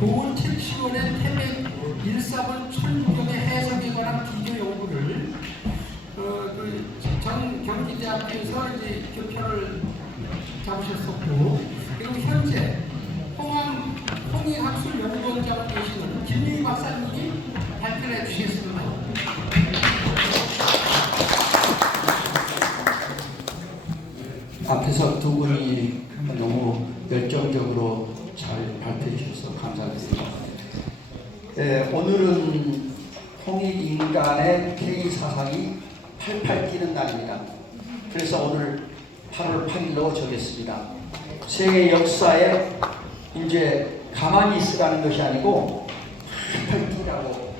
고은택시원의 태백 1사번 철부경의 해석에 관한 비교 연구를 전 경기대학교에서 이제 교편을 잡으셨었고, 그리고 현재 홍익학술연구원장으로 계시는 김유희 박사님이 발표를 해주시겠습니다. 앞에서 두 분이 너무 열정적으로 잘 발표해 주셔서 감사드립니다. 오늘은 홍익인간의 K사상이 88 뛰는 날입니다. 그래서 오늘 8월 8일로 정했습니다. 세계 역사에 이제 가만히 있으라는 것이 아니고 88 뛰라고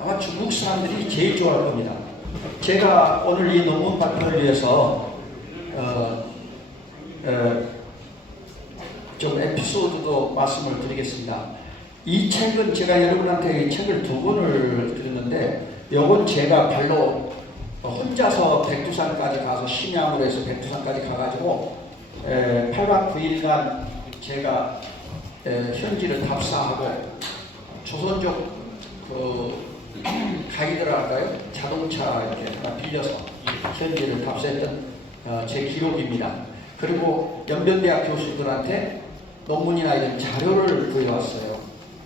아마 중국 사람들이 제일 좋아할 겁니다. 제가 오늘 이 논문 발표를 위해서 좀 에피소드도 말씀을 드리겠습니다. 이 책은 제가 여러분한테 이 책을 두 권을 드렸는데, 이건 제가 발로 혼자서 백두산까지 가서 심야으로 해서 백두산까지 가가지고 8박 9일간 제가 현지를 답사하고 조선족 가이드랄까요? 자동차 이렇게 빌려서 현지를 답사했던 제 기록입니다. 그리고 연변대학 교수들한테 논문이나 이런 자료를 구해왔어요.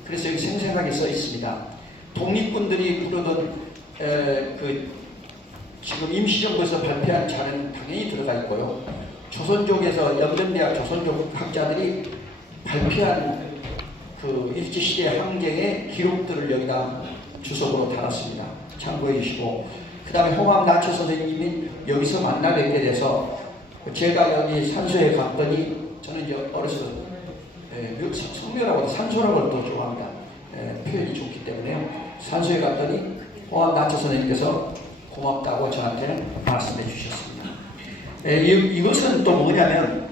그래서 여기 생생하게 써 있습니다. 독립군들이 부르던 지금 임시정부에서 발표한 자료는 당연히 들어가 있고요. 조선족에서 연변대학 조선족 학자들이 발표한 그 일제시대 항쟁의 기록들을 여기다 주석으로 달았습니다. 참고해 주시고, 그 다음에 홍합 나초 선생님이 여기서 만나 뵙게 돼서 제가 여기 산소에 갔더니, 저는 이제 어렸을 때 성묘라고 산소라고 또 좋아합니다. 표현이 좋기 때문에 산소에 갔더니 홍합 나초 선생님께서 고맙다고 저한테 말씀해 주셨습니다. 이것은 또 뭐냐면,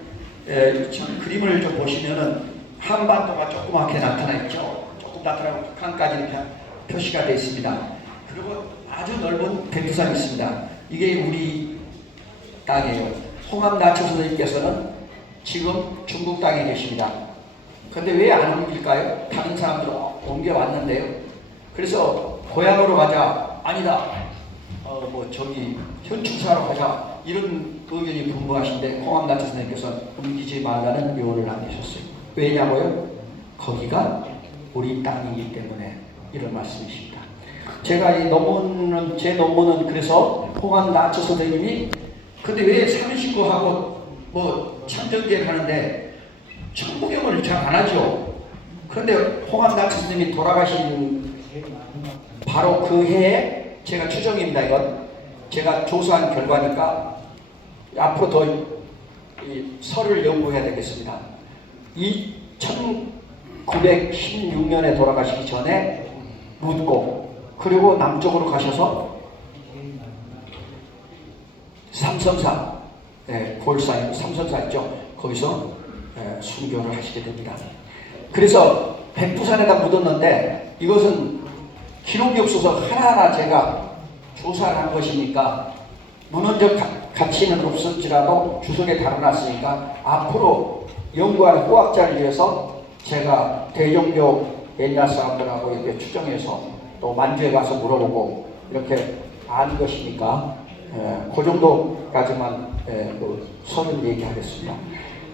지금 그림을 좀 보시면은 한반도가 조그맣게 나타나 있죠. 조금 나타나고 북한까지 이렇게 표시가 되어 있습니다. 그리고 아주 넓은 백두산이 있습니다. 이게 우리 땅이에요. 홍합 나초 선생님께서는 지금 중국 땅에 계십니다. 그런데 왜 안 옮길까요? 다른 사람들 옮겨왔는데요. 그래서 고향으로 가자. 아니다. 저기 현충사로 가자. 이런 의견이 분분하신데 홍합 나초 선생님께서 옮기지 말라는 묘를 남기셨어요. 왜냐고요? 거기가 우리 땅이기 때문에 이런 말씀이십니다. 제가 제 논문은 그래서 홍합 나초 선생님이 근데 왜 39하고 참전계를 하는데 천부경을 잘 안 하죠. 그런데 홍합 나초 선생님이 돌아가신 바로 그 해에 제가 추정입니다. 이건 제가 조사한 결과니까 앞으로 더 설을 연구해야 되겠습니다. 1916년에 돌아가시기 전에 묻고, 그리고 남쪽으로 가셔서 삼성사, 볼산 삼성사 있죠. 거기서 순교를 하시게 됩니다. 그래서 백두산에다 묻었는데, 이것은 기록이 없어서 하나하나 제가 조사를 한 것이니까 문헌적 가치는 없을지라도 주석에 달아놨으니까 앞으로 연구하는 후학자를 위해서 제가 대종교 옛날 사람들하고 이렇게 추정해서 또 만주에 가서 물어보고 이렇게 안 것이니까 그 정도까지만 서는 얘기하겠습니다.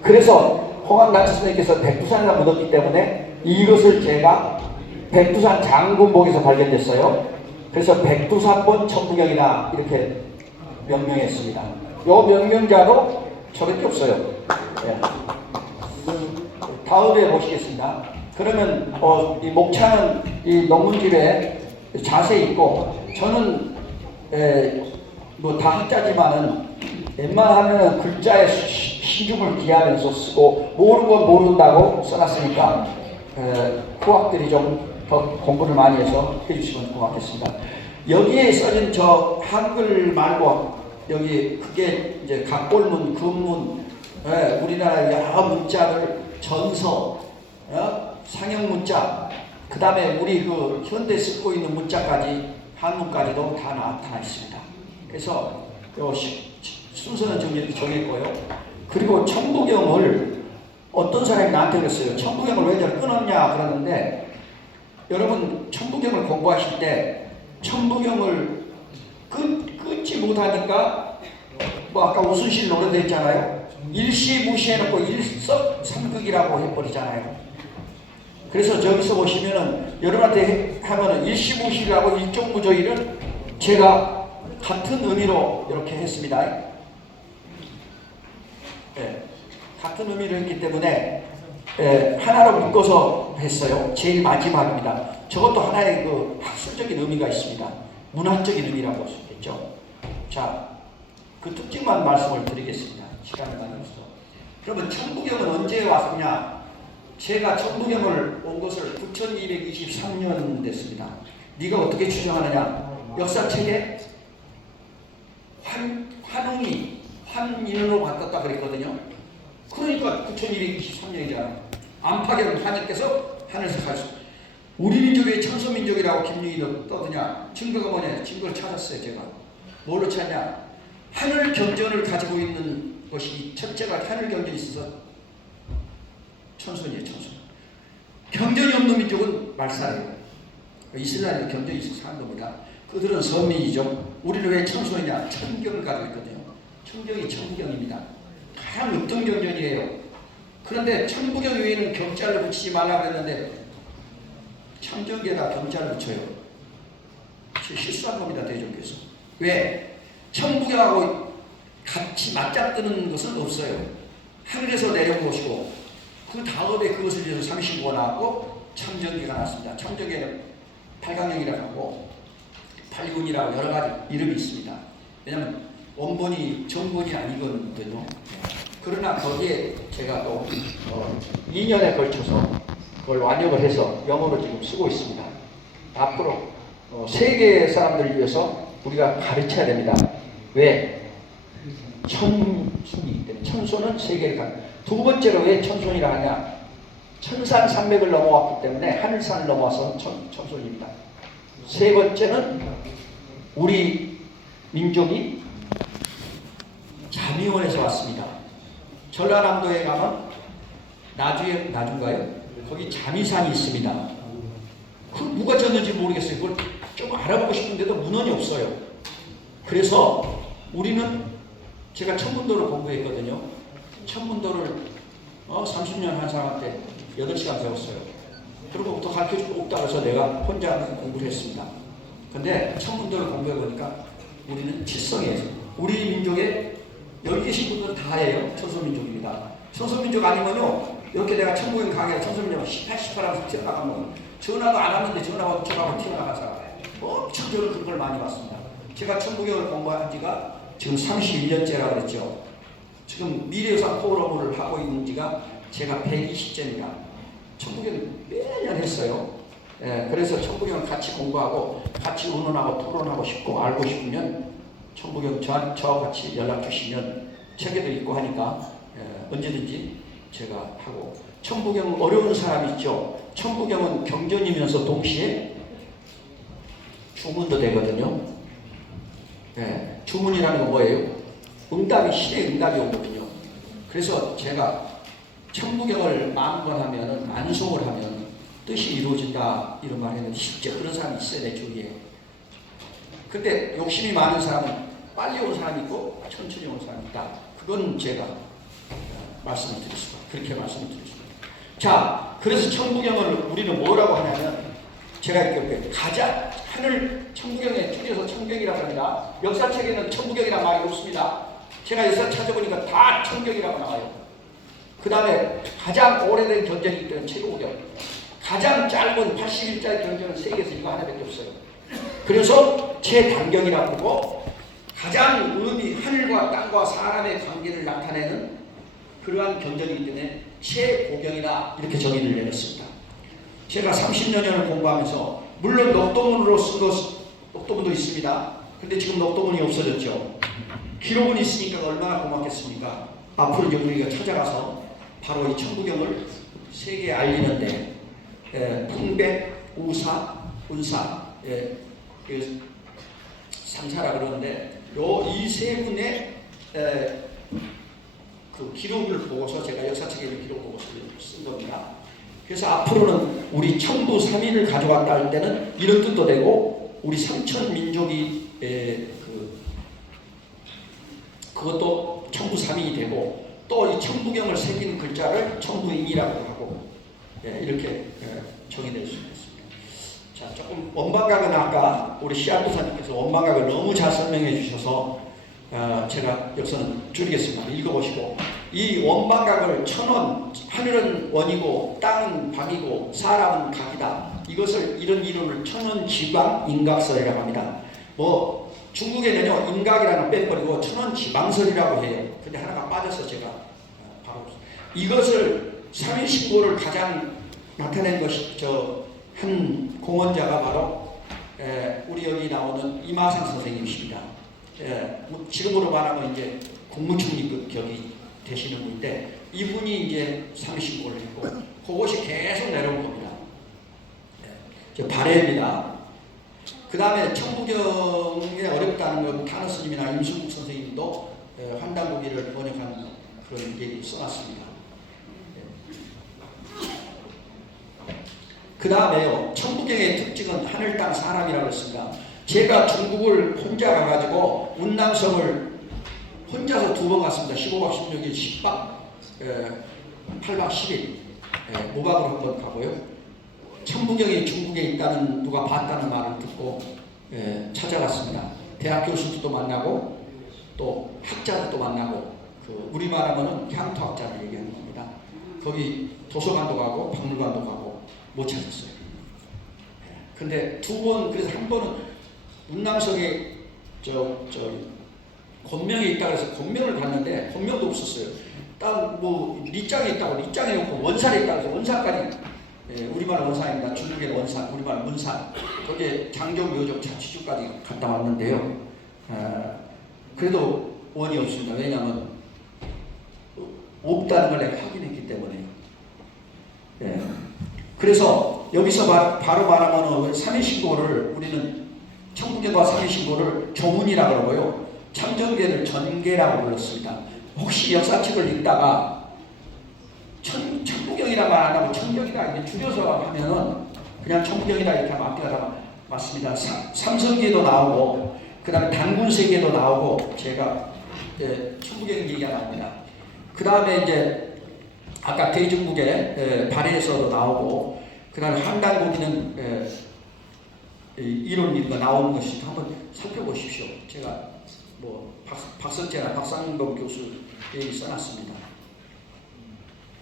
그래서 홍합 나초 선생님께서 백두산에다 묻었기 때문에 이것을 제가 백두산 장군복에서 발견됐어요. 그래서 백두산본 천부경이다 이렇게 명명했습니다. 요 명명자도 저밖에 없어요. 다음에 보시겠습니다. 그러면 이 목차는 이 논문집에 자세히 있고, 저는 다 학자지만은 웬만하면 글자의 신중을 기하면서 쓰고 모르는 건 모른다고 써놨으니까 후학들이 좀 더 공부를 많이 해서 해주시면 고맙겠습니다. 여기에 써진 저 한글 말고 여기 그게 이제 각골문, 금문, 우리나라 여러 문자를 전서, 상형 문자, 그 다음에 우리 그 현대 쓰고 있는 문자까지 한문까지도 다 나타나 있습니다. 그래서 요 순서는 좀 이렇게 정했고요. 그리고 천부경을 어떤 사람이 나한테 그랬어요. 천부경을 왜 저렇게 끊었냐 그러는데, 여러분 천부경을 공부하실 때 천부경을 끊지 못하니까 뭐 아까 우순실 노래도 있잖아요. 일시무시해놓고 일석삼극이라고 해버리잖아요. 그래서 저기서 보시면은 여러분한테 하면은 일시무시라고 일종무조일은 제가 같은 의미로 이렇게 했습니다. 네, 같은 의미로 했기 때문에 하나로 묶어서 했어요. 제일 마지막입니다. 저것도 하나의 그 학술적인 의미가 있습니다. 문학적인 의미라고 볼 수 있겠죠. 자, 그 특징만 말씀을 드리겠습니다. 시간을 많이 없어서. 그러면 천부경은 언제 왔느냐? 제가 천부경을 온 것을 9223년 됐습니다. 네가 어떻게 추정하느냐? 역사책에 환웅이 환인으로 바꿨다 그랬거든요. 그러니까 9223년이잖아요. 안파경 하느님께서 하늘에서 가셨. 우리 민족의 천소민족이라고 김유희도 떠드냐? 증거가 뭐냐? 증거를 찾았어요. 제가 뭘로 찾냐? 하늘 경전을 가지고 있는 것이 첫째가 하늘 경전이 있어서 천손이에요. 천손. 경전이 없는 민족은 말살이에요. 이스라엘은 경전이 있어서 사는 겁니다. 그들은 서민이죠. 우리는 왜 천손이냐? 천경을 가지고 있거든요. 천경이 천경입니다. 가장 어떤 경전이에요. 그런데 천부경 외에는 경자를 붙이지 말라고 했는데 참정계에다 경자를 붙여요. 실수한 겁니다. 대종께서. 왜? 천부경하고 같이 맞잡뜨는 것은 없어요. 하늘에서 내려온 것이고 그 다음에 그것을 위해서 삼신구가 나왔고 참정계가 나왔습니다. 참정계는 팔강령이라고 하고 팔군이라고 여러 가지 이름이 있습니다. 왜냐하면 원본이 정본이 아니거든요. 그러나 거기에 제가 또 2년에 걸쳐서 그걸 완역을 해서 영어로 지금 쓰고 있습니다. 앞으로 세계 사람들을 위해서 우리가 가르쳐야 됩니다. 왜? 천순이기 때문에. 천손은 세계를 가. 두 번째로 왜 천손이라 하냐? 천산 산맥을 넘어왔기 때문에 하늘산을 넘어와서 천손입니다. 세 번째는 우리 민족이 자미원에서 왔습니다. 전라남도에 가면 나주인가요? 거기 자미산이 있습니다. 그 누가 졌는지 모르겠어요. 그걸 좀 알아보고 싶은데도 문헌이 없어요. 그래서 우리는 제가 천문도를 공부했거든요. 천문도를 30년 한 사람한테 8시간 배웠어요. 그리고부터 가르쳐줄 거 없다고 해서 내가 혼자 공부를 했습니다. 근데 천문도를 공부해보니까 우리는 칠성이에요. 우리 민족의 여기 계신 분들은 다 해요. 천소민족입니다. 천소민족 아니면요, 이렇게 내가 천부경 강의에 천소민족 18, 하면서 튀어나가면 전화도 안 왔는데 전화가 전화가 튀어나간 사람 엄청 저는 그런 걸 많이 봤습니다. 제가 천부경을 공부한 지가 지금 31년째라 그랬죠. 지금 미래유산 포럼을 하고 있는 지가 제가 120제입니다. 천부경 매년 했어요. 그래서 천부경을 같이 공부하고 같이 의논하고 토론하고 싶고 알고 싶으면 천부경 저와 같이 연락 주시면 책에도 있고 하니까 언제든지 제가 하고. 천부경 어려운 사람 있죠. 천부경은 경전이면서 동시에 주문도 되거든요. 주문이라는 건 뭐예요? 응답이 시대의 응답이 오거든요. 그래서 제가 천부경을 만번하면 만송을 하면 뜻이 이루어진다 이런 말 했는데 실제 그런 사람이 있어요. 내 주위에. 근데 욕심이 많은 사람은 빨리 온 사람이 있고 천천히 온 사람이 있다. 그건 제가 말씀을 드렸습니다. 그렇게 말씀을 드렸습니다. 자, 그래서 천부경을 우리는 뭐라고 하냐면 제가 이렇게 가장 하늘 천부경에 줄여서 천경이라고 합니다. 역사책에는 천부경이라는 말이 없습니다. 제가 역사 찾아보니까 다 천경이라고 나와요. 그 다음에 가장 오래된 경전이기 때문에 최고경. 가장 짧은 80일짜리 경전은 세계에서 이거 하나밖에 없어요. 그래서 최단경이라고 하고 가장 의미 하늘과 땅과 사람의 관계를 나타내는 그러한 경전이기 때문에 최고경이다 이렇게 정의를 내렸습니다. 제가 30년을 공부하면서 물론 녹도문으로 쓴 것 녹도문도 있습니다. 근데 지금 녹도문이 없어졌죠. 기록은 있으니까 얼마나 고맙겠습니까? 앞으로 우리가 찾아가서 바로 이 천부경을 세계에 알리는데 풍백, 우사, 운사, 삼사라 그러는데 이 세 분의 그 기록을 보고서 제가 역사책에 있는 기록 보고서 쓴 겁니다. 그래서 앞으로는 우리 청부 3인을 가져왔다 할 때는 이런 뜻도 되고 우리 삼천 민족이 그것도 청부 3인이 되고 또 이 청부경을 새긴 글자를 청부인이라고 하고 이렇게 정의될 수 있습니다. 자, 조금 원방각은 아까 우리 시아도사님께서 원방각을 너무 잘 설명해 주셔서 제가 여기서는 줄이겠습니다. 읽어보시고 이 원방각을 천원, 하늘은 원이고 땅은 방이고 사람은 각이다. 이것을 이런 이름을 천원지방인각설이라고 합니다. 뭐 중국에는요 인각이라는 빼버리고 천원지방설이라고 해요. 근데 하나가 빠져서 제가 바로 이것을 3일 신고를 가장 나타낸 것이 한 공헌자가 바로 우리 여기 나오는 이마상 선생님이십니다. 지금으로 말하면 이제 국무총리급 격이 되시는 분인데 이분이 이제 3일 신고를 했고 그것이 계속 내려온 겁니다. 발해입니다. 그 다음에 청부경에 어렵다는 건 타너 스님이나 임순국 선생님도 환단고기를 번역한 그런 얘기 써놨습니다. 그 다음에요 청부경의 특징은 하늘 땅 사람이라고 했습니다. 제가 중국을 혼자 가가지고 운남성을 혼자서 2번 갔습니다. 15박 16일 10박 8박 10일 모박으로 한번 가고요. 청부경이 중국에 있다는 누가 봤다는 말을 듣고 찾아갔습니다. 대학 교수들도 만나고 또 학자들도 만나고 우리 말하면은 향토학자를 얘기하는 겁니다. 거기 도서관도 가고 박물관도 가고 못 찾았어요. 근데 2번 그래서 한 번은 운남성에 곤명에 있다고 해서 곤명을 갔는데 곤명도 없었어요. 딱 뭐 리장에 있다고 리장에 없고 원산에 있다고 해서 원산까지 우리말 원산입니다. 중국의 원산, 우리말 문산. 거기에 장정, 묘적, 자치주까지 갔다 왔는데요. 그래도 원이 없습니다. 왜냐하면 없다는 걸 내가 확인했기 때문에. 그래서 여기서 바로 말하면 3일 신고를 우리는 청부경과 3일 신고를 조문이라고 그러고요. 참정계를 전계라고 불렀습니다. 혹시 역사책을 읽다가 청부경이라 말 안 하고 청경이라 이렇게 줄여서 하면은 그냥 청부경이라 이렇게 하면 앞뒤가 다 맞습니다. 삼성계도 나오고 그 다음에 단군세계도 나오고 제가 청부경 얘기가 나옵니다. 그 다음에 이제 아까 대중국의 발해에서도 나오고 그 다음에 한단고기는 이론이 나오는 것이 한번 살펴보십시오. 제가 뭐 박선재나 박상범 교수 얘기 써놨습니다.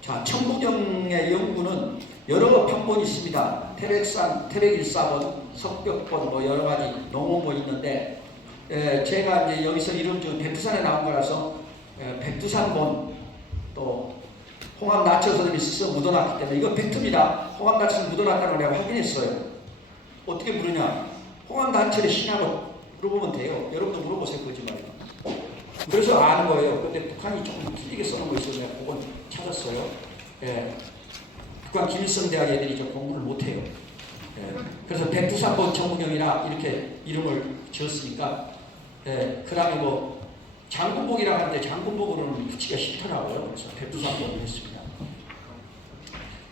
자, 청부경의 연구는 여러 판본이 있습니다. 태백산, 태백일사본, 석벽본 뭐 여러 가지 농어본 있는데 제가 이제 여기서 이름 중 백두산에 나온 거라서 백두산본 또 홍암 나처 선생님이 써서 묻어놨기 때문에 이거 팩트입니다. 홍암 나처를 묻어놨다는 걸 내가 확인했어요. 어떻게 물으냐? 홍암 나처의 신약을 물어보면 돼요. 여러분도 물어보세요. 거짓말이에요. 그래서 아는 거예요. 근데 북한이 조금 틀리게 써놓은 거 있어서 내가 그건 찾았어요. 북한 김일성대학 애들이 좀 공부를 못해요. 그래서 백두산본 청부경이라 이렇게 이름을 지었으니까 그 다음에 뭐 장군복이라고 하는데 장군복으로는 붙이기가 싫더라고요. 그래서 백두산본을 했습니다.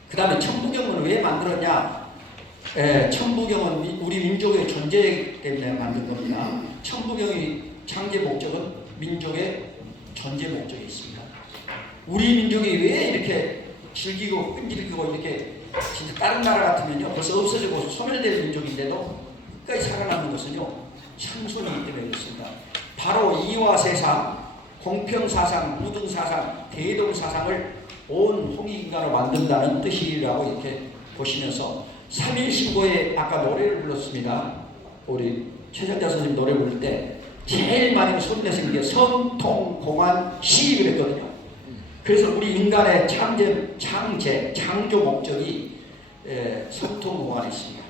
그 다음에 청부경은 왜 만들었냐? 청부경은 우리 민족의 존재 때문에 만든 겁니다. 청부경의 창제 목적은 민족의 존재 목적이 있습니다. 우리 민족이 왜 이렇게 즐기고 끈질기고 이렇게 진짜 다른 나라 같으면요 벌써 없어지고 소멸될 민족인데도 끝까지 살아남는 것은요 참선이기 때문에 그렇습니다. 바로 이화세상, 공평사상, 무등사상, 대동사상을 온 홍익인간으로 만든다는 뜻이라고 이렇게 보시면서 3일 신고에 아까 노래를 불렀습니다. 우리 최정자 선생님 노래 부를 때 제일 많이 손내신 게 성통, 공안, 시 그랬거든요. 그래서 우리 인간의 창조 목적이 성통, 공안에 있습니다.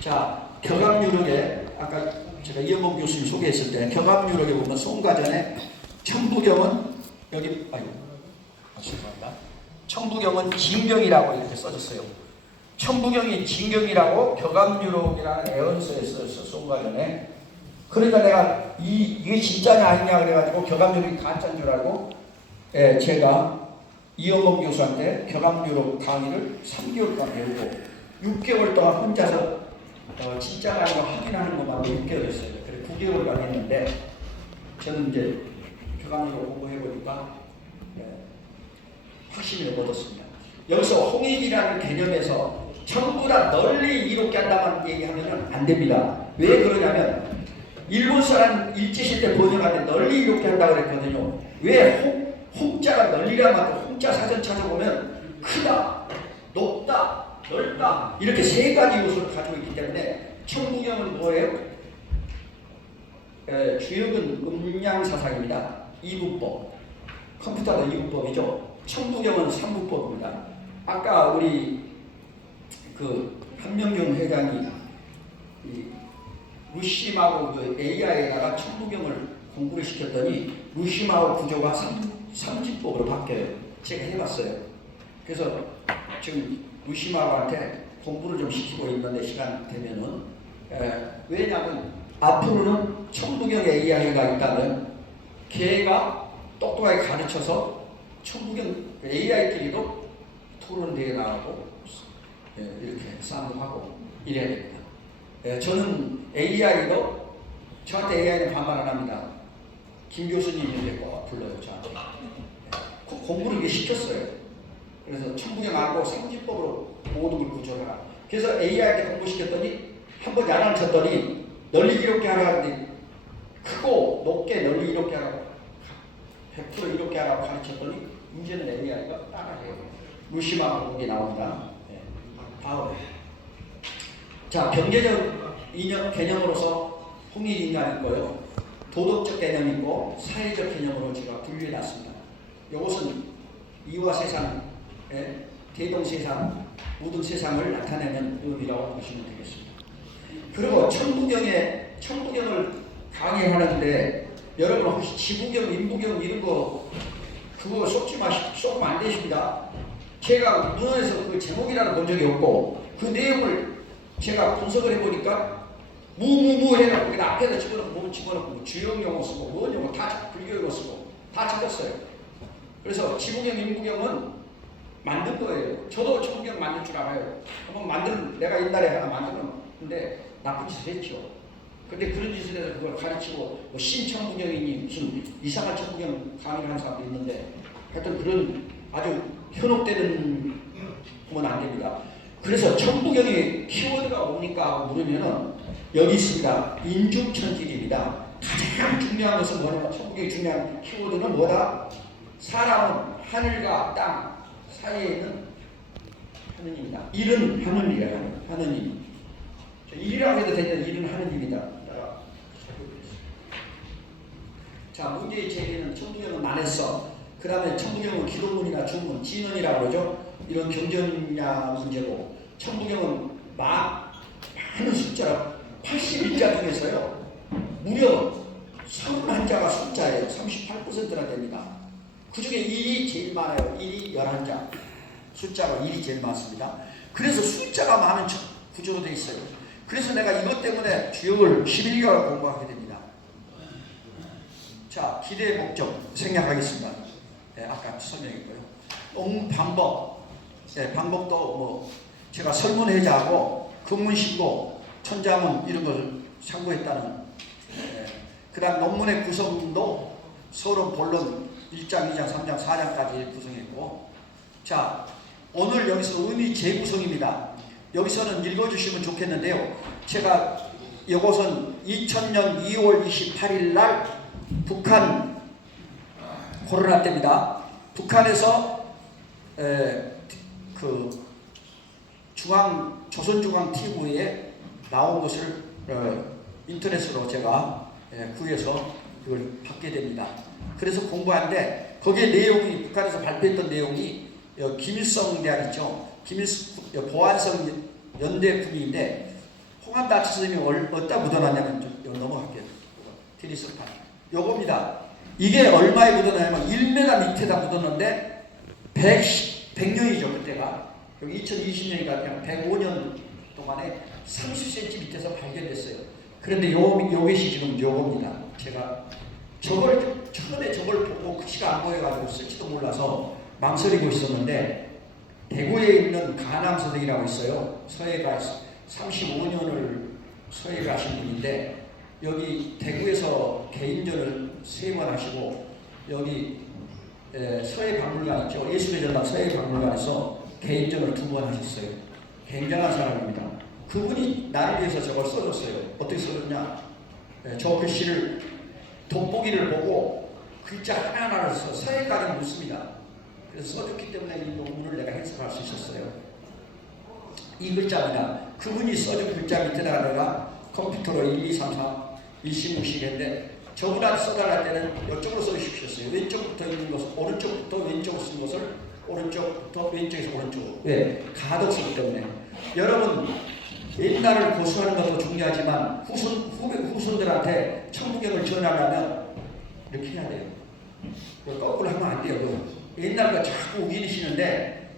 자, 격암유력에 아까 제가 이현봉 교수님 소개했을 때 격암유력에 보면 송가전에 청부경은 여기 죄송합니다. 청부경은 진경이라고 이렇게 써졌어요. 청부경이 진경이라고 격암유력이라는 애언서에 써졌어 송가전에. 그러니까 내가 이게 진짜냐 아니냐 그래가지고 격암유력이 가짜인 줄 알고 제가 이영범 교수한테 격암유럽 강의를 3개월간 배우고 6개월 동안 혼자서 진짜가 아니고 확인하는 것만 6개월 했어요. 그래 9개월간 했는데 저는 이제 격암유럽 공부해보니까 확신을 얻었습니다. 여기서 홍익이라는 개념에서 전부 다 널리 이롭게 한다만 얘기하면 안 됩니다. 왜 그러냐면 일본 사람 일제시대 번역할 때 널리 이롭게 한다고 그랬거든요. 왜 홍자가 널리란 말도 홍자 사전 찾아보면 크다, 높다, 넓다 이렇게 세 가지 요소를 가지고 있기 때문에 천부경은 뭐예요? 주역은 음양사상입니다. 이분법. 컴퓨터가 이분법이죠. 천부경은 삼분법입니다. 아까 우리 그 한명경 회장이 루시마고 그 AI에다가 천부경을 공부를 시켰더니 루시마고 구조가 삼진법으로 바뀌어요. 제가 해봤어요. 그래서 지금 루시마고한테 공부를 좀 시키고 있는데 시간 되면은 왜냐하면 앞으로는 천부경 AI가 있다면 걔가 똑똑하게 가르쳐서 천부경 AI끼리도 토론대회 나가고 이렇게 싸움도 하고 이래야 됩니다. 저는 AI도 저한테 AI는 반말 안 합니다. 김 교수님이 이제 꼭 불러요 저한테. 공부를 이렇게 시켰어요. 그래서 천부경 알고 삼진법으로 모든 걸 구조하라. 그래서 AI한테 공부시켰더니 한번 야단을 쳤더니 널리 이렇게 하라는데 크고 높게 널리 이렇게 하라고 100% 이렇게 하라고 가르쳤더니 이제는 AI가 따라해요. 루시마 거기 나온다. 다음. 자, 경제적 개념으로서 홍익인간이 있고요. 도덕적 개념이 있고 사회적 개념으로 제가 분류해 놨습니다. 이것은 이와 세상, 대동세상, 모든 세상을 나타내는 의미라고 보시면 되겠습니다. 그리고 천부경을 강의하는데 여러분 혹시 지부경, 인부경 이런 거 그거 쏘면 안 되십니다. 제가 문헌에서 그 제목이라는 본 적이 없고 그 내용을 제가 분석을 해보니까 무무무 해갖고 거기다 앞에다 집어넣고 뭐 주역 용어 쓰고 뭔 용어 다 불교 용어 쓰고 다 찾았어요. 그래서 지부경, 인부경은 만든 거예요. 저도 천부경 만들 줄 알아요. 한번 내가 옛날에 하나 만들었는데 나쁜 짓을 했죠. 근데 그런 짓을 해서 그걸 가르치고 뭐 신천부경이니 무슨 이상한 천부경 강의를 하는 사람도 있는데 하여튼 그런 아주 현혹되는 건 안 됩니다. 그래서 천부경의 키워드가 뭡니까 하고 물으면은 여기 있습니다. 인중천길입니다. 가장 중요한 것은 뭐냐면 천부경의 중요한 키워드는 뭐다? 사람은 하늘과 땅 사이에 있는 하느님이다. 일은 하느님이라 하느님. 일이라고 해도 되는 일은 하느님이다. 자, 문제의 제기는 천부경은 만했어. 그 다음에 천부경은 기도문이나 중문, 진언이라고 그러죠. 이런 경전야 문제고 천부경은 많은 숫자라 81자 중에서요 무려 31자가 숫자예요. 38%나 됩니다. 그 중에 1이 제일 많아요. 1이 11자. 숫자가 1이 제일 많습니다. 그래서 숫자가 많은 구조로 되어 있어요. 그래서 내가 이것 때문에 주역을 11개월 공부하게 됩니다. 자, 기대의 목적 생략하겠습니다. 아까 설명했고요. 방법, 방법도 뭐 제가 설문해자하고 근문신고, 천자문 이런 걸 참고했다는. 그 다음 논문의 구성도 서론, 본론 1장, 2장, 3장, 4장까지 구성했고, 자, 오늘 여기서 의미 재구성입니다. 여기서는 읽어주시면 좋겠는데요. 제가 이것은 2000년 2월 28일 날 북한 코로나 때입니다. 북한에서 그 조선중앙 TV에 나온 것을 인터넷으로 제가 구해서 이걸 받게 됩니다. 그래서 공부하는데 거기에 내용이 북한에서 발표했던 내용이 김일성 대학 있죠. 보안성 연대 군인인데 홍한다치 선생님이 어디다 묻어놨냐면 좀 넘어갈게요. 테니스판 요겁니다. 이게 얼마에 묻어놨냐면 1m 밑에다 묻었는데 100년이죠 그때가. 여기 2020년이니까 그냥 105년 동안에 30cm 밑에서 발견됐어요. 그런데 요것이 지금 요겁니다. 제가 처음에 저걸 보고 글씨가 안 보여가지고 쓸지도 몰라서 망설이고 있었는데 대구에 있는 가남 선생이라고 있어요. 서예가 35년을 서예를 하신 분인데 여기 대구에서 개인전을 3번 하시고 여기 서예박물관 있죠. 예술의 전당 서예박물관에서 개인전을 2번 하셨어요. 굉장한 사람입니다. 그분이 나를 위해서 저걸 써줬어요. 어떻게 써줬냐? 저 글씨를 돋보기를 보고 글자 하나하나를 서예까지 묻습니다. 그래서 써줬기 때문에 이 논문을 내가 해석할 수 있었어요. 이 글자입니다. 그분이 써준 글자 밑에다가 내가 컴퓨터로 1, 2, 3, 4 일시무시 했는데 저분한테 써달랄 때는 이쪽으로 써주십시오. 왼쪽부터 있는 것을 오른쪽부터 왼쪽으로 쓴 것을 오른쪽부터 왼쪽에서 오른쪽으로. 왜? 가독쓰기 때문에. 여러분 옛날을 고수하는 것도 중요하지만 후손들한테 천부경을 전하려면 이렇게 해야 돼요. 거꾸로 하면 안 돼요. 옛날 거 자꾸 우기시는데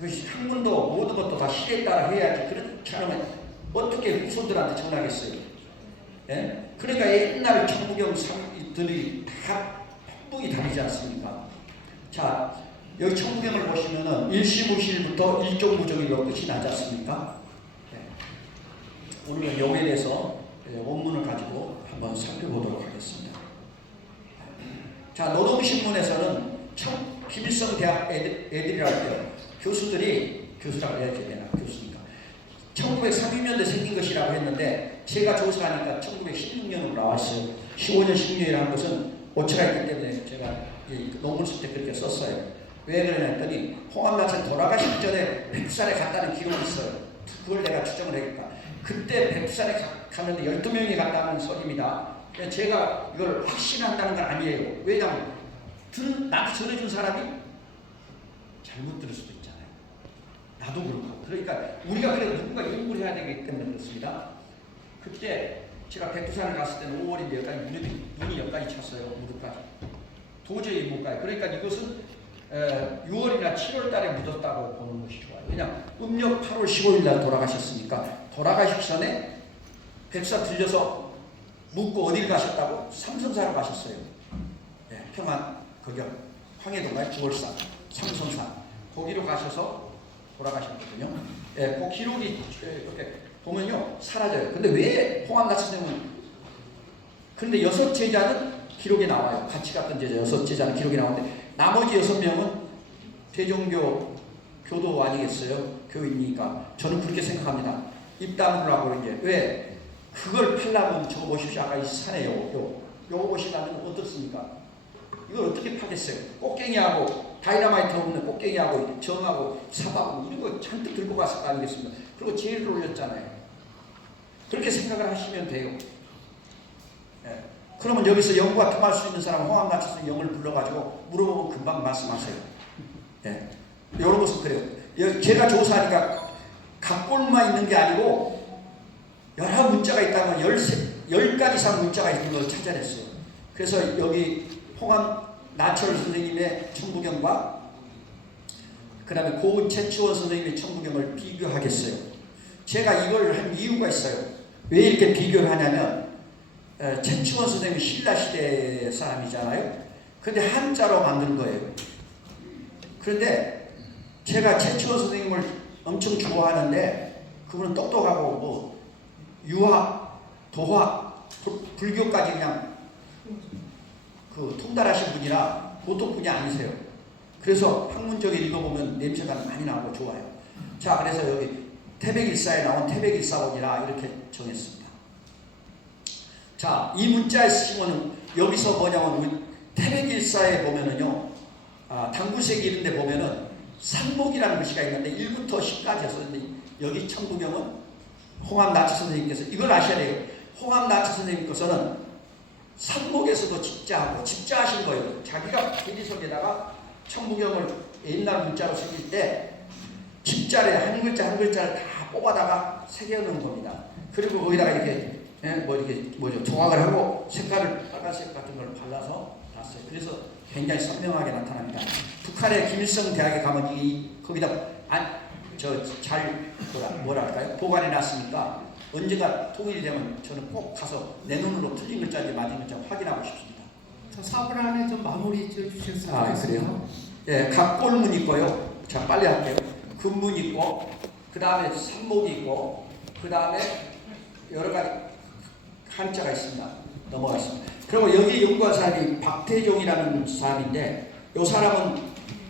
학문도 모든 것도 다 시대에 따라 해야지. 그렇지 않으면 어떻게 후손들한테 전하겠어요? 예? 그러니까 옛날 천부경들이 다 풍부히 다르지 않습니까? 자, 여기 천부경을 보시면은 일시무실부터 일종무종일로 끝이 나지 않습니까? 예. 오늘은 여기에 대해서 원문을 가지고 한번 살펴보도록 하겠습니다. 자, 노동신문에서는 김일성 대학 애들이라고 해요. 교수라고 해야 되나? 교수니까. 1932년도에 생긴 것이라고 했는데 제가 조사하니까 1916년으로 나왔어요. 15년, 16년이라는 한 것은 오차가 있기 때문에 제가 논문 쓸 때 그렇게 썼어요. 왜 그러냐 했더니 홍암나천 돌아가시기 전에 백두산에 갔다는 기록이 있어요. 그걸 내가 추정을 해니까 그때 백두산에 갔는데 12명이 갔다는 소리입니다. 제가 이걸 확신한다는 건 아니에요. 왜냐하면 나한테 전해준 사람이 잘못 들을 수도 있잖아요. 나도 그렇고. 그러니까 우리가 그래도 누군가 연구를 해야 되기 때문에 그렇습니다. 그때 제가 백두산을 갔을 때는 5월인데 여기까지 눈이 여기까지 찼어요. 무릎까지. 도저히 못 가요. 그러니까 이것은 6월이나 7월 달에 묻었다고 보는 것이 좋아요. 왜냐하면 음력 8월 15일 날 돌아가셨으니까 돌아가시기 전에 백두산 들려서 묻고 어디를 가셨다고? 삼성사로 가셨어요. 네, 평안, 거격, 황해도가 9월산, 삼성산 거기로 가셔서 돌아가셨거든요. 예, 그 기록이 이렇게 보면요 사라져요. 근데 왜 홍암나천 선생님은 그런데 6제자는 기록에 나와요. 같이 갔던 제자 6제자는 기록에 나오는데 나머지 6명은 대종교 교도 아니겠어요? 교인이니까 저는 그렇게 생각합니다. 입당을 하고 이제 왜 그걸 팔라면 저거 보십시오. 아까 이 산에 요거 보시려면 어떻습니까? 이걸 어떻게 파겠어요? 꽃갱이하고 다이너마이트 없는 꽃갱이하고 정하고 사바하고 이런 거 잔뜩 들고 갔을 거 아니겠습니까? 그리고 제일을 올렸잖아요. 그렇게 생각을 하시면 돼요. 예. 그러면 여기서 영과 통할 수 있는 사람 홍암나천 영을 불러가지고 물어보면 금방 말씀하세요. 예. 이런 것은 그래요. 제가 조사하니까 각골만 있는 게 아니고 여러 문자가 있다면 10가지 이상 문자가 있는 걸 찾아냈어요. 그래서 여기 홍암나천 선생님의 천부경과 그 다음에 고은 최치원 선생님의 천부경을 비교하겠어요. 제가 이걸 한 이유가 있어요. 왜 이렇게 비교를 하냐면 최치원 선생님이 신라시대 사람이잖아요. 근데 한자로 만든 거예요. 그런데 제가 최치원 선생님을 엄청 좋아하는데 그분은 똑똑하고 뭐 유학, 도학, 불교까지 그냥 통달하신 분이라 보통 분이 아니세요. 그래서 학문적으로 읽어보면 냄새가 많이 나고 좋아요. 자, 그래서 여기 태백일사에 나온 태백일사본이라 이렇게 정했습니다. 자, 이 문자의 쓰시면은 여기서 뭐냐면 태백일사에 보면은요, 당구세기 이런 데 보면은 상목이라는 글씨가 있는데 1부터 10까지 했었는데 여기 천부경은 홍암나천 선생님께서 이걸 아셔야 돼요. 홍암나천 선생님께서는 상목에서도 집자하고 집자하신 거예요. 자기가 대리석에다가 천부경을 옛날 문자로 새길 때 집자를 한 글자 한 글자를 다 뽑아다가 새겨놓은 겁니다. 그리고 거기다가 이렇게 조각을 하고 색깔을 빨간색 같은 걸 발라서 놨어요. 그래서 굉장히 선명하게 나타납니다. 북한의 김일성 대학에 가면 거기다 뭐랄까요? 보관해 놨으니까 언제가 통일이 되면 저는 꼭 가서 내 눈으로 틀린 글자인지 맞은 글자 확인하고 싶습니다. 저 4분 안에 좀 마무리 좀 주셨으면 아, 좋겠습니다. 그래요? 예, 각골문 있고요. 자, 빨리 할게요. 근문 있고, 그 다음에 삼목이 있고, 그 다음에 여러 가지 한자가 있습니다. 넘어가겠습니다. 그리고 여기 연구한 사람이 박태종이라는 사람인데, 이 사람은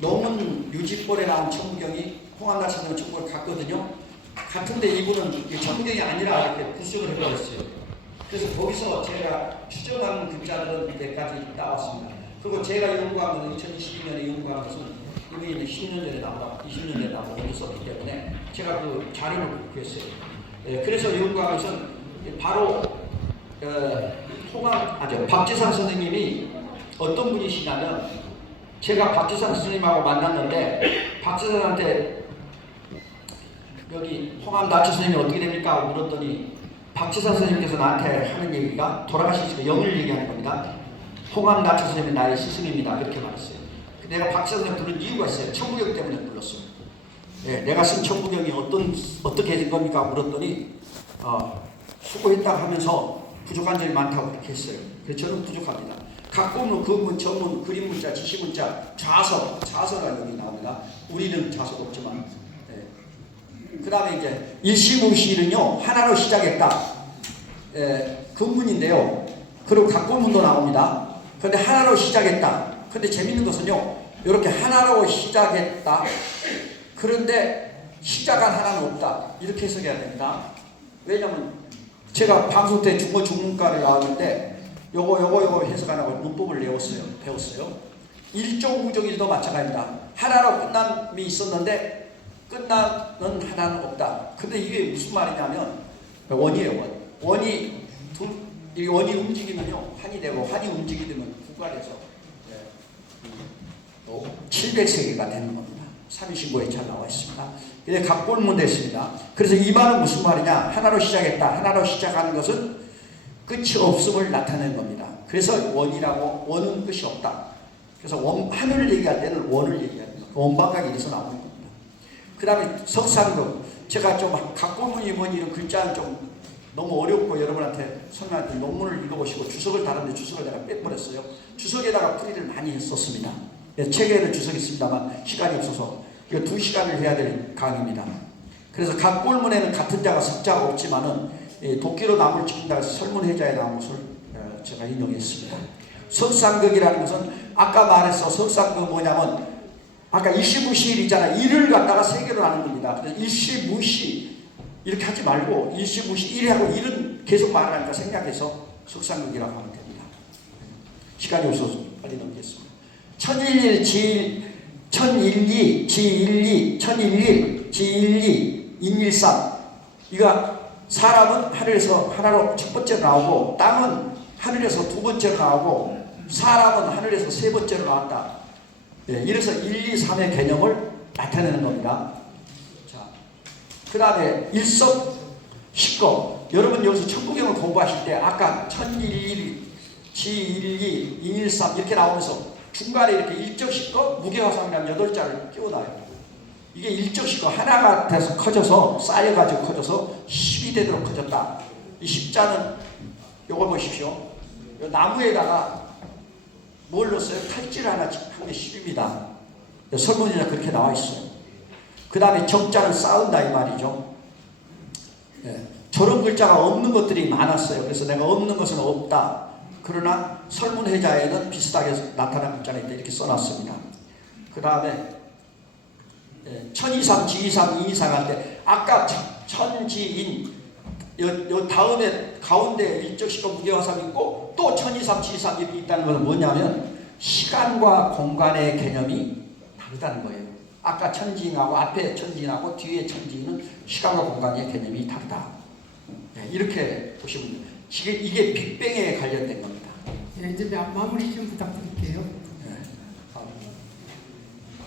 농은 유지벌에 나온 천부경이 홍한나 선생님 천부를 갔거든요. 같은데 이분은 천부경이 아니라 이렇게 부식을 해버렸어요. 그래서 거기서 제가 추정한 글자들은 몇 가지 나왔습니다. 그리고 제가 연구한 것은 2022년에 연구한 것은 이미 10년 전에 나와 20년 전에 나와 있었기 때문에 제가 그 자료를 구했어요. 예, 그래서 연구한 것은 바로 박지상 선생님이 어떤 분이시냐면 제가 박지상 선생님하고 만났는데 박지상한테 여기 홍암 나치 선생님이 어떻게 됩니까? 물었더니 박지상 선생님께서 나한테 하는 얘기가 돌아가시지만 영을 얘기하는 겁니다. 홍암 나치 선생님이 나의 스승입니다. 그렇게 말했어요. 내가 박지상 선생님 부른 이유가 있어요. 천부경 때문에 불렀어요. 예, 내가 쓴 천부경이 어떻게 된 겁니까? 물었더니 수고했다 하면서 부족한 점이 많다고 그렇게 했어요. 그래서 저는 부족합니다. 각고문, 근문, 전문, 그림문자, 지시문자, 좌서가 여기 나옵니다. 우리는 좌서가 없지만. 그 다음에 이제 일시무시는요 하나로 시작했다. 근문인데요. 그리고 각고문도 나옵니다. 그런데 하나로 시작했다. 그런데 재밌는 것은요 이렇게 하나로 시작했다. 그런데 시작한 하나는 없다. 이렇게 해석해야 됩니다. 왜냐면 제가 방송 때 중문과를 나왔는데 요거 해석하라고 문법을 배웠어요. 일조우정일도 마찬가지입니다. 하나로 끝남이 있었는데 끝나는 하나는 없다. 근데 이게 무슨 말이냐면 원이에요. 원이 움직이면요 한이 되고 한이 움직이면 구가 돼서 700세계가 되는 겁니다. 삼신고에 잘 나와 있습니다. 이제 각골문 됐습니다. 그래서 이 말은 무슨 말이냐? 하나로 시작했다. 하나로 시작하는 것은 끝이 없음을 나타내는 겁니다. 그래서 원이라고 원은 끝이 없다. 그래서 하늘을 얘기할 때는 원을 얘기합니다. 원방각이 이래서 나오는 겁니다. 그 다음에 석상극. 제가 좀 각골문이 뭐니 이런 글자는 좀 너무 어렵고 여러분한테 설명할 때 논문을 읽어보시고 주석을 다른데 주석을 내가 빼버렸어요. 주석에다가 풀이를 많이 썼습니다. 책에는 주석이 있습니다만 시간이 없어서 이거 2시간을 해야 될 강의입니다. 그래서 각골문에는 같은 자가 석자가 없지만은 도끼로 나무를 찍는다 해서 설문해자에 나온 것을 제가 인용했습니다. 석상극이라는 것은 아까 말해서 석상극 뭐냐면 아까 일시무시일이잖아. 일을 갖다가 세 개로 나눈 겁니다. 그래서 일시무시 이렇게 하지 말고 일시무시 일하고 일은 계속 말하니까 생략해서 석상극이라고 하면 됩니다. 시간이 없어서 빨리 넘기겠습니다. 천일일, 천일이, 지일이, 천일일, 지일이, 인일삼. 이거 사람은 하늘에서 하나로 첫 번째로 나오고 땅은 하늘에서 두 번째로 나오고 사람은 하늘에서 세 번째로 나왔다. 이래서 1, 2, 3의 개념을 나타내는 겁니다. 자, 그 다음에 일석식겁. 여러분 여기서 천부경을 공부하실 때 아까 천일일, 지일이, 인일삼 이렇게 나오면서 중간에 이렇게 일적식겁, 무게화상이라는 8자를 끼워놔요. 이게 일적식겁 하나가 돼서 커져서 쌓여가지고 커져서 10이 되도록 커졌다. 이 10자는 요걸 보십시오. 요 나무에다가 뭘 넣었어요? 칼질 하나 한 게 10입니다. 설문지에 그렇게 나와 있어요. 그 다음에 정자는 쌓은다 이 말이죠. 저런 글자가 없는 것들이 많았어요. 그래서 내가 없는 것은 없다. 그러나 설문해자에는 비슷하게 나타난 글자가 있다 이렇게 써놨습니다. 그 다음에 천이삼, 지이삼, 이이삼 할 때 아까 천지인 요 다음에 가운데 일적식과 무게화삼이 있고 또 천이삼, 지이삼 이렇게 있다는 것은 뭐냐면 시간과 공간의 개념이 다르다는 거예요. 아까 천지인하고 앞에 천지인하고 뒤에 천지인은 시간과 공간의 개념이 다르다. 이렇게 보시면 돼요. 이게 빅뱅에 관련된 겁니다. 이제 마무리 좀 부탁드릴게요.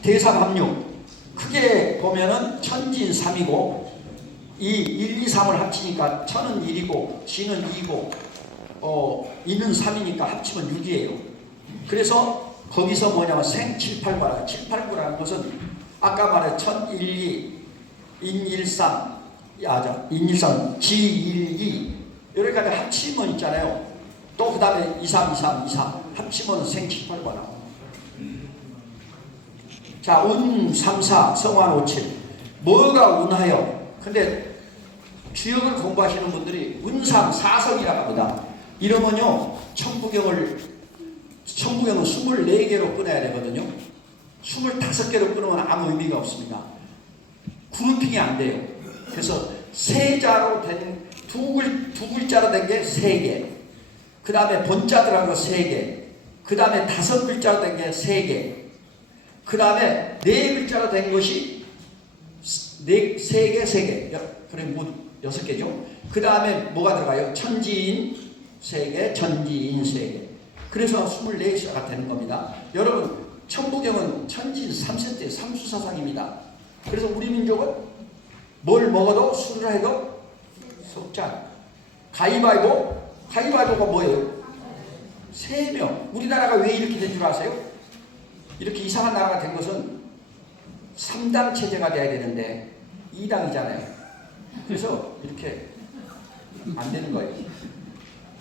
대삼합류. 크게 보면은 천진 3이고 이 1, 2, 3을 합치니까 천은 1이고 지는 2고 이는 3이니까 합치면 6이에요. 그래서 거기서 뭐냐면 생 7, 8구라 7, 8구라는 것은 아까 말한 천 1, 2, 인 1, 3 인 1, 3, 지 1, 2 이렇게 합치면 있잖아요. 또 그 다음에 23, 23, 23 합치면 생 18과 나옵니다. 자, 운 3, 4, 성환 5, 7. 뭐가 운하여? 근데 주역을 공부하시는 분들이 운상 4성이라고 합니다. 이러면요, 천부경은 24개로 끊어야 되거든요. 25개로 끊으면 아무 의미가 없습니다. 그룹핑이 안 돼요. 그래서 세자로 된 두 글자로 된 게 3개, 그 다음에 번자 들어간 거 3개, 그 다음에 5글자로 된 게 3개, 그 다음에 4글자로 된 것이 3개, 3개. 그래, 뭐 6개죠. 그 다음에 뭐가 들어가요? 천지인 3개, 전지인 3개. 그래서 24개가 되는 겁니다. 여러분, 천부경은 천지인 3세트의 삼수사상입니다. 그래서 우리 민족은 뭘 먹어도 술을 해도 속자. 가위바위보가 뭐예요? 3명. 우리나라가 왜 이렇게 된 줄 아세요? 이렇게 이상한 나라가 된 것은 3당 체제가 돼야 되는데 2당이잖아요. 그래서 이렇게 안 되는 거예요.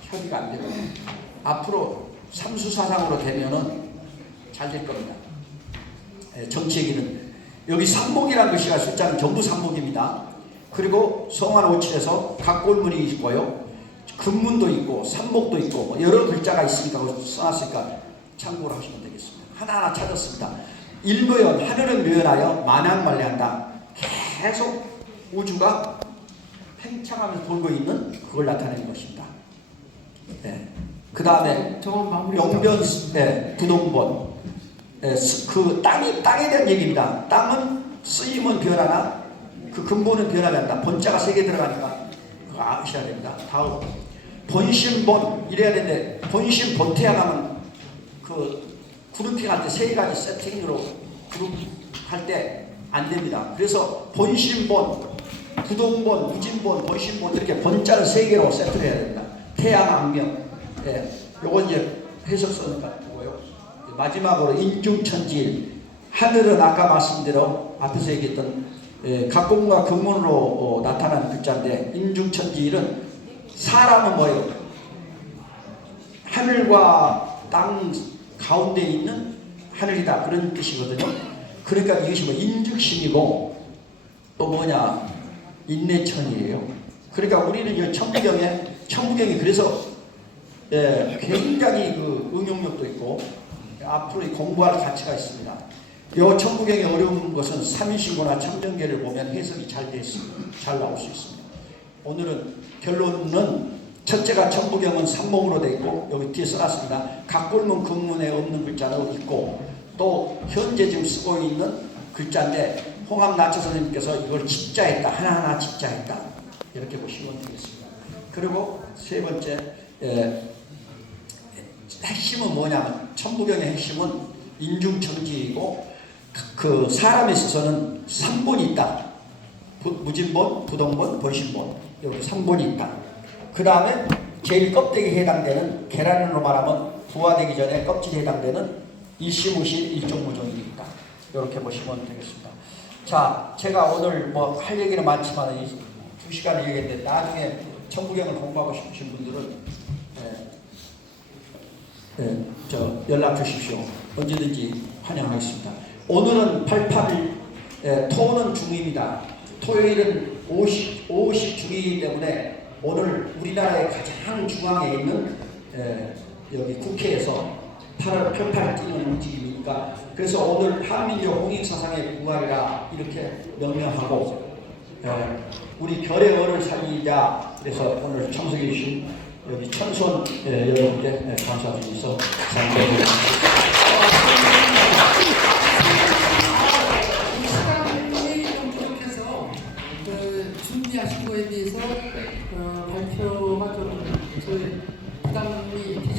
협의가 안 되거든요. 앞으로 삼수사상으로 되면은 잘 될 겁니다. 정치 얘기는 여기 삼목이라는 글씨가 숫자는 전부 삼목입니다. 그리고 성환 5칠에서 각골문이 있고요, 금문도 있고 삼목도 있고 여러 글자가 있으니까 써놨으니까 참고를 하시면 되겠습니다. 하나하나 찾았습니다. 일묘연, 하늘은 묘연하여 만양만례한다. 계속 우주가 팽창하면서 돌고 있는 그걸 나타내는 것입니다. 네. 그 다음에 영변, 네, 부동본, 네, 그 땅에 대한 얘기입니다. 땅은 쓰임은 변하나 그 근본은 변하지 않는다. 번자가 3개 들어가니까 그거 아셔야 됩니다. 다음 본신본 이래야 되는데 본신 본태양하면 그 그룹핑할 때 3가지 세팅으로 그룹할 때 안 됩니다. 그래서 본신본, 부동본, 무진본, 본신본 이렇게 번자를 3개로 세트를 해야 됩니다. 태양, 악명. 예, 요건 이제 해석서는 같고요. 마지막으로 인중천지일. 하늘은 아까 말씀대로 앞에서 얘기했던 각공과 근문으로 나타나는 글자인데, 인중천지일은 사람은 뭐예요? 하늘과 땅 가운데 있는 하늘이다, 그런 뜻이거든요. 그러니까 이것이 뭐 인즉신이고 또 뭐냐, 인내천이에요. 그러니까 우리는 이 천부경이 그래서 굉장히 그 응용력도 있고 앞으로 공부할 가치가 있습니다. 이 천부경의 어려운 것은 삼인신고나 참정계를 보면 해석이 잘 나올 수 있습니다. 오늘은 결론은 첫째가 천부경은 삼목으로 되어 있고 여기 뒤에 써놨습니다. 각골문 근문에 없는 글자도 있고 또 현재 지금 쓰고 있는 글자인데 홍합나초 선생님께서 이걸 집자했다, 하나하나 집자했다, 이렇게 보시면 되겠습니다. 그리고 세 번째 핵심은 뭐냐면 천부경의 핵심은 인중천지이고 그 사람에 있어서는 3본이 있다. 무진본, 부동본, 본신본, 여기 3본이 있다. 그 다음에 제일 껍데기에 해당되는, 계란으로 말하면 부화되기 전에 껍질에 해당되는 일시무실, 일종무종이 있다. 이렇게 보시면 되겠습니다. 자, 제가 오늘 뭐 할 얘기는 많지만 이 2시간을 얘기했는데 나중에 천부경을 공부하고 싶으신 분들은 연락 주십시오. 언제든지 환영하겠습니다. 오늘은 88일, 토는 중입니다. 토요일은 50 중이기 때문에 오늘 우리나라의 가장 중앙에 있는 여기 국회에서 8월 편파를 띄는 움직임이니까, 그래서 오늘 한민족 홍익사상의 부활이라 이렇게 명명하고 우리 별의 월을 살리자, 그래서 오늘 참석해 주신 여기 천손 여러분께 감사드리면서 감사드립니다. 시간이 좀 부족해서 준비하신 거에 대해서 발표가 좀 저희 부담이